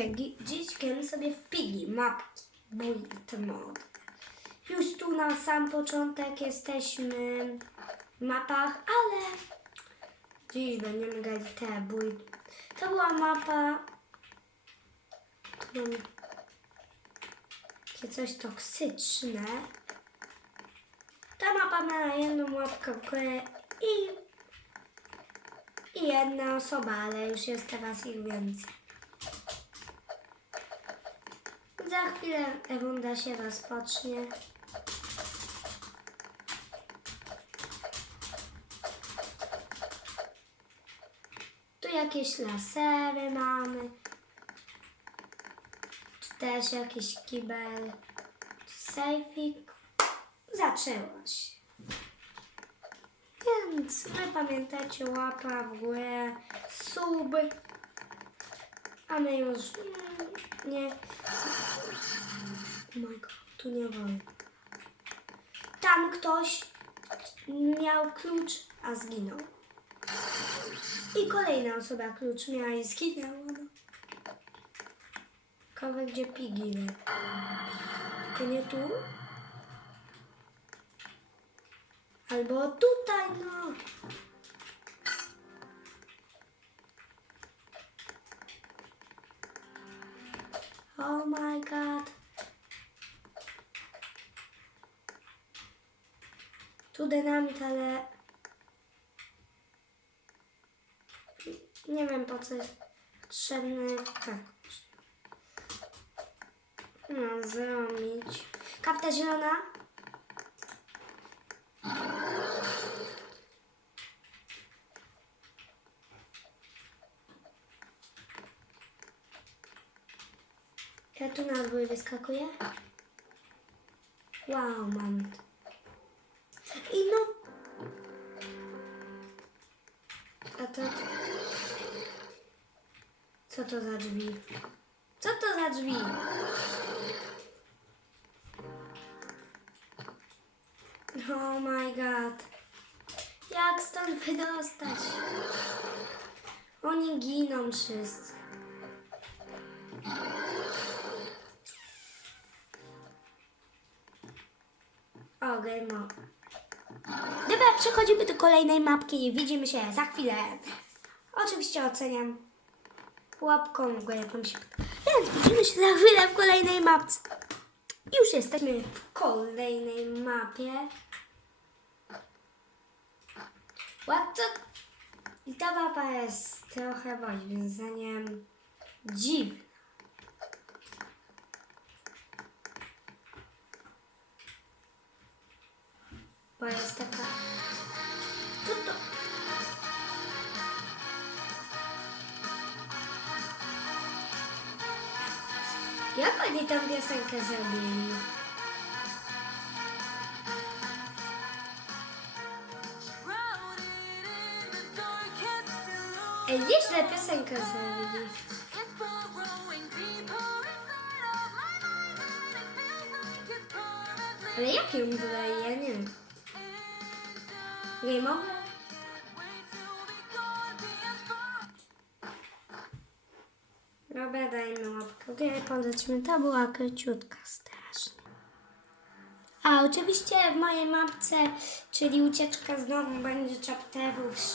Dzi- Dziś gramy sobie w Piggy mapki Build Mode. Już tu na sam początek jesteśmy w mapach, ale dziś będziemy grać te Build. To była mapa, którą takie coś toksyczne. Ta mapa miała jedną łapkę w górę i, i jedna osoba, ale już jest teraz ich więcej. Za chwilę runda się rozpocznie. Tu jakieś lasery mamy. Tu też jakiś kibel. Tu sejfik. Zaczęło się. Więc wy pamiętacie łapa w górę, sub. A my już mm, nie. Oh my god, tu nie wolno. Tam ktoś miał klucz, a zginął. I kolejna osoba klucz miała i zginęła. No. Ciekawe, gdzie pigi. To nie tu? Albo tutaj, no. Oh my god. Tu dynamit, ale nie wiem po co jest potrzebny. Tak. No, zrobić. Kapta zielona. Tu na dwój wyskakuję. Wow, mam. I no. A to. Co to za drzwi? Co to za drzwi? Oh my god. Jak stąd wydostać? Oni giną wszyscy. Kolejnej mapki i widzimy się za chwilę. Oczywiście oceniam łapką w górę, się. Więc widzimy się za chwilę w kolejnej mapce. Już jesteśmy w kolejnej mapie. What the... I ta mapa jest trochę moim zdaniem dziwna. Bo jest taka... Jak oni tam piosenkę zrobili? Ej, nieźle piosenkę zrobili. Ale jak ją dodaje? Ja nie wiem. Game over? Dobra, dajmy łapkę. Okej, polecimy. To była króciutka strasznie. A oczywiście w mojej mapce, czyli ucieczka z domu, będzie chapterów 6.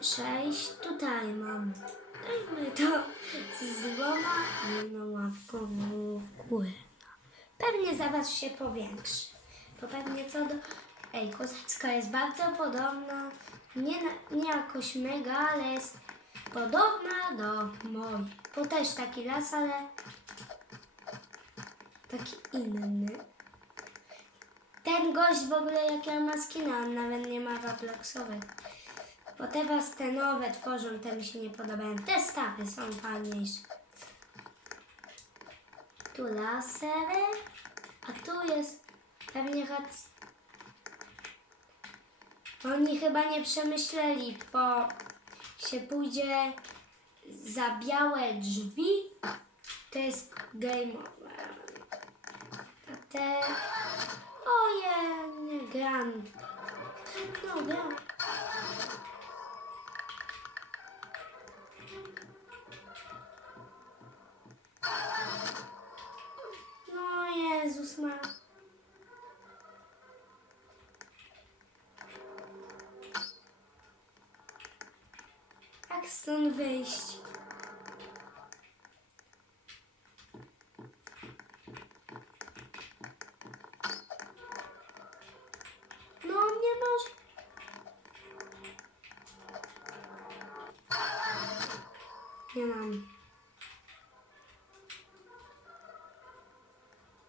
6. Tutaj mamy. Dajmy to z dwoma jedną łapką w górę. Pewnie zaraz się powiększy. Bo pewnie co do... Ej, Kosticka jest bardzo podobna. Nie, nie jakoś mega, ale jest podobna do mojej. Bo też taki las, ale taki inny. Ten gość w ogóle jak ja ma skina, on nawet nie ma Robloxowych. Bo teraz te nowe tworzą, te mi się nie podobają. Te stare są fajniejsze. Tu lasery, a tu jest pewnie choć... Oni chyba nie przemyśleli, bo się pójdzie za białe drzwi, to jest game over. A te... Oje, nie gram. No, gram. Jak stąd wyjść? No nie może. Nie mam.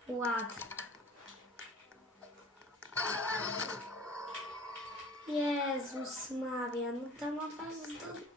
Ład. Jezus Maria, no ta mapa jest do...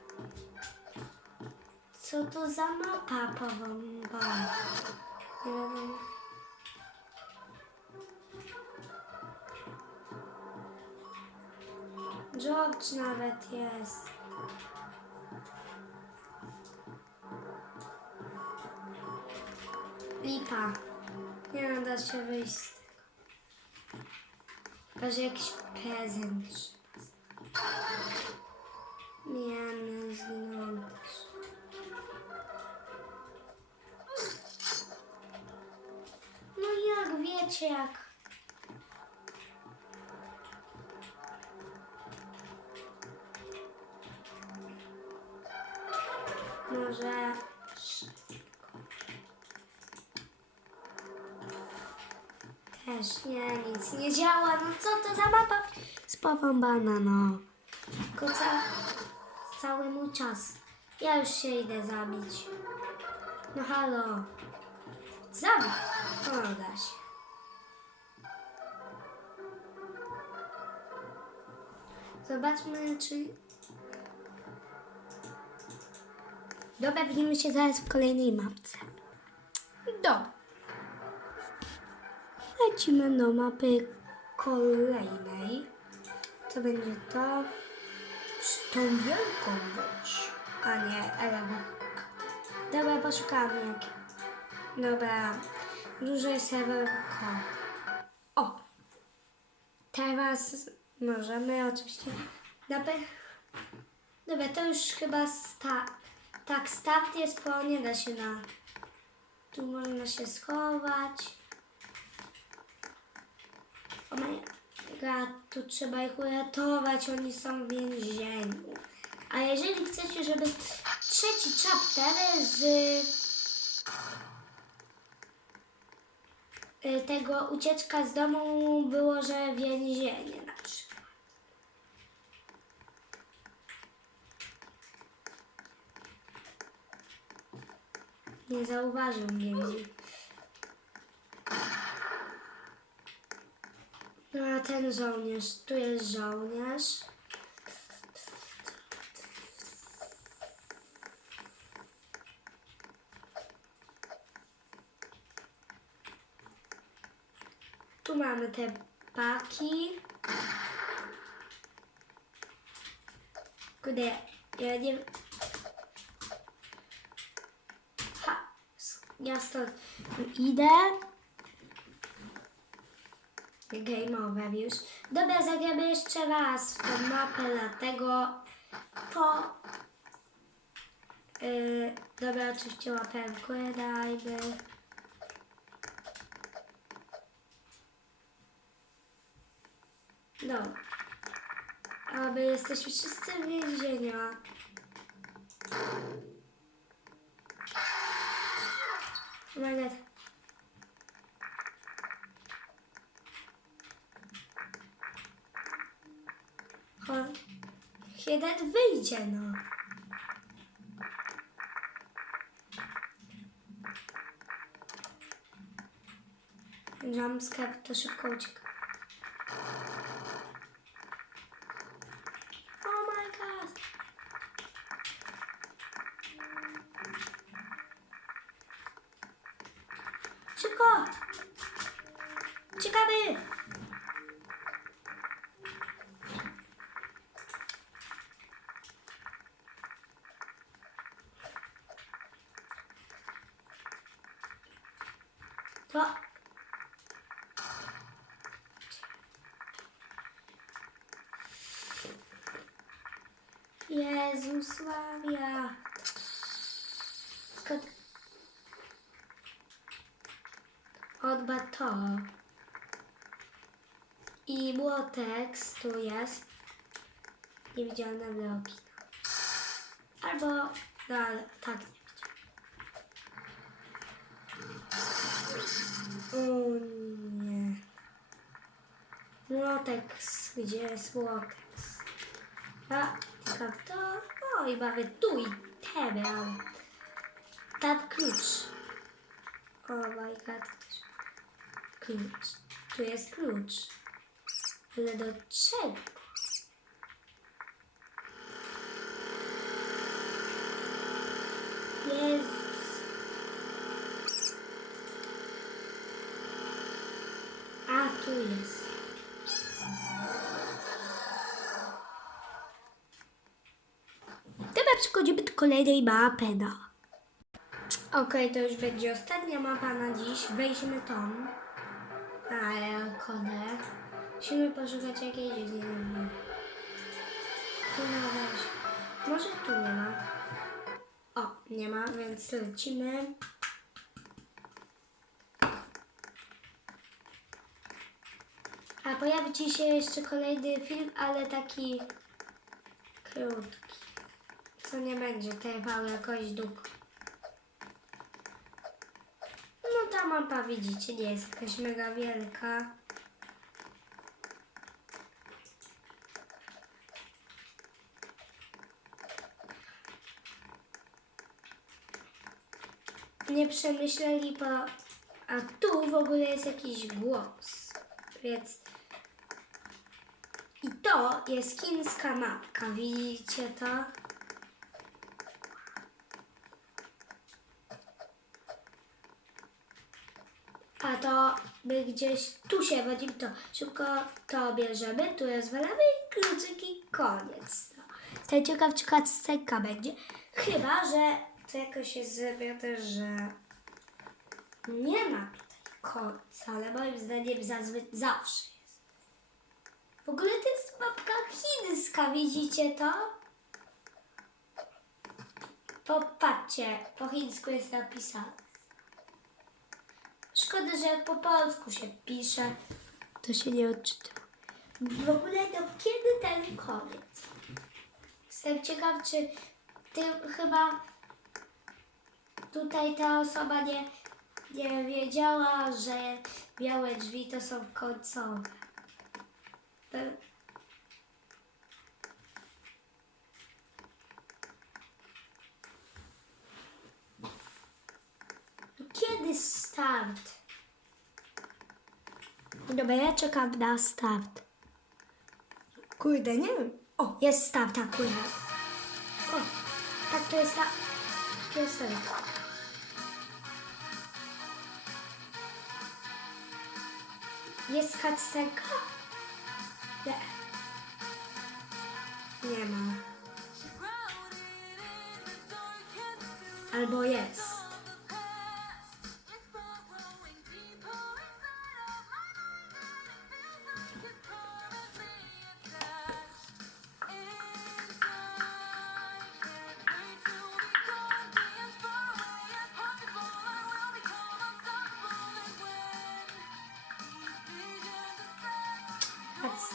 mapa powąba? Nie wiadomo. George nawet jest. Lipa. Nie no, da się wyjść z tego. Chyba, że jakiś prezent Nie, no, zginąłem też. Wiecie, jak... Może... Też nie, nic nie działa. No co to za mapa? Spowąbana, no. Tylko ca cały mój czas. Ja już się idę zabić. No halo. Zabić? O, da się. Zobaczmy, czy... Dobra, widzimy się zaraz w kolejnej mapce. Dobra. Lecimy do mapy kolejnej. To będzie to z tą wielką bądź, a nie elegancką. Dobra, poszukamy jak. Dobra, duży serwer. O! Teraz możemy oczywiście. Dobra, dobra to już chyba sta... Tak, start jest, bo nie da się na. Tu można się schować. O my god, tu trzeba ich uratować, oni są w więzieniu. A jeżeli chcecie, żeby trzeci chapter z y, tego ucieczka z domu było, że więzienie na przykład. Nie zauważył więzień. No a ten żołnierz, tu jest żołnierz. Tu mamy te paki. Kurde, ja nie... ja stąd idę. Game over już. Dobra, zagramy jeszcze raz w tą mapę, dlatego po... Yy, dobra, oczywiście łapękę dajmy. No. A my jesteśmy wszyscy w więzieniu. God. O, jeden wyjdzie, no. Jumpscare to szybko ucieka. Oh my god. Szybko! Uciekamy! To... Jezus Maria. Skąd... Odba to. I młotek tu jest. Niewidzialne bloki. Albo... No, ale tak nie. O nie. Młotek, gdzie jest młotek? A, jak to? O, i mamy tu i teraz. Tam klucz. O my god. Klucz. Tu jest klucz. Ale do czego? A, tu jest. Teraz przechodzimy do kolejnej mapy, no. Okej, to już będzie ostatnia mapa na dziś. Weźmy tą. Ale kodę. Musimy poszukać jakiejś innej. Tu ma weź. Może tu nie ma. O, nie ma, więc lecimy. A pojawi ci się jeszcze kolejny film, ale taki krótki. Co nie będzie trwał jakoś długo. No ta mapa widzicie, nie jest jakaś mega wielka. Nie przemyśleli, bo... A tu w ogóle jest jakiś głos. Więc... I to jest chińska mapka, widzicie to? A to my gdzieś tu się wodzimy, to szybko to bierzemy, tu rozwalamy i kluczyk i koniec. No. Ten ciekaw, ciekaw scenka będzie. Chyba, że to jakoś jest zrobione, że nie ma tutaj końca, ale moim zdaniem zazwy- zawsze jest. W ogóle to jest mapka chińska, widzicie to? Popatrzcie, po chińsku jest napisane. Szkoda, że jak po polsku się pisze, to się nie odczyta. W ogóle to kiedy ten koniec? Jestem ciekaw, czy ty chyba tutaj ta osoba nie, nie wiedziała, że białe drzwi to są końcowe. Kiedy start? Dobra, ja czekam na start. Kurde, nie wiem. O, jest start akurat. O, tak to jest ta. Jest cutscenka? Nie. Nie ma. Albo jest.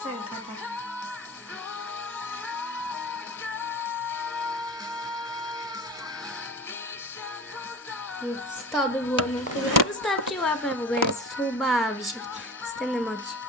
Tak. Więc to by było na tyle. Zostawcie łapę w ogóle suba, wi się w następnym odcinku.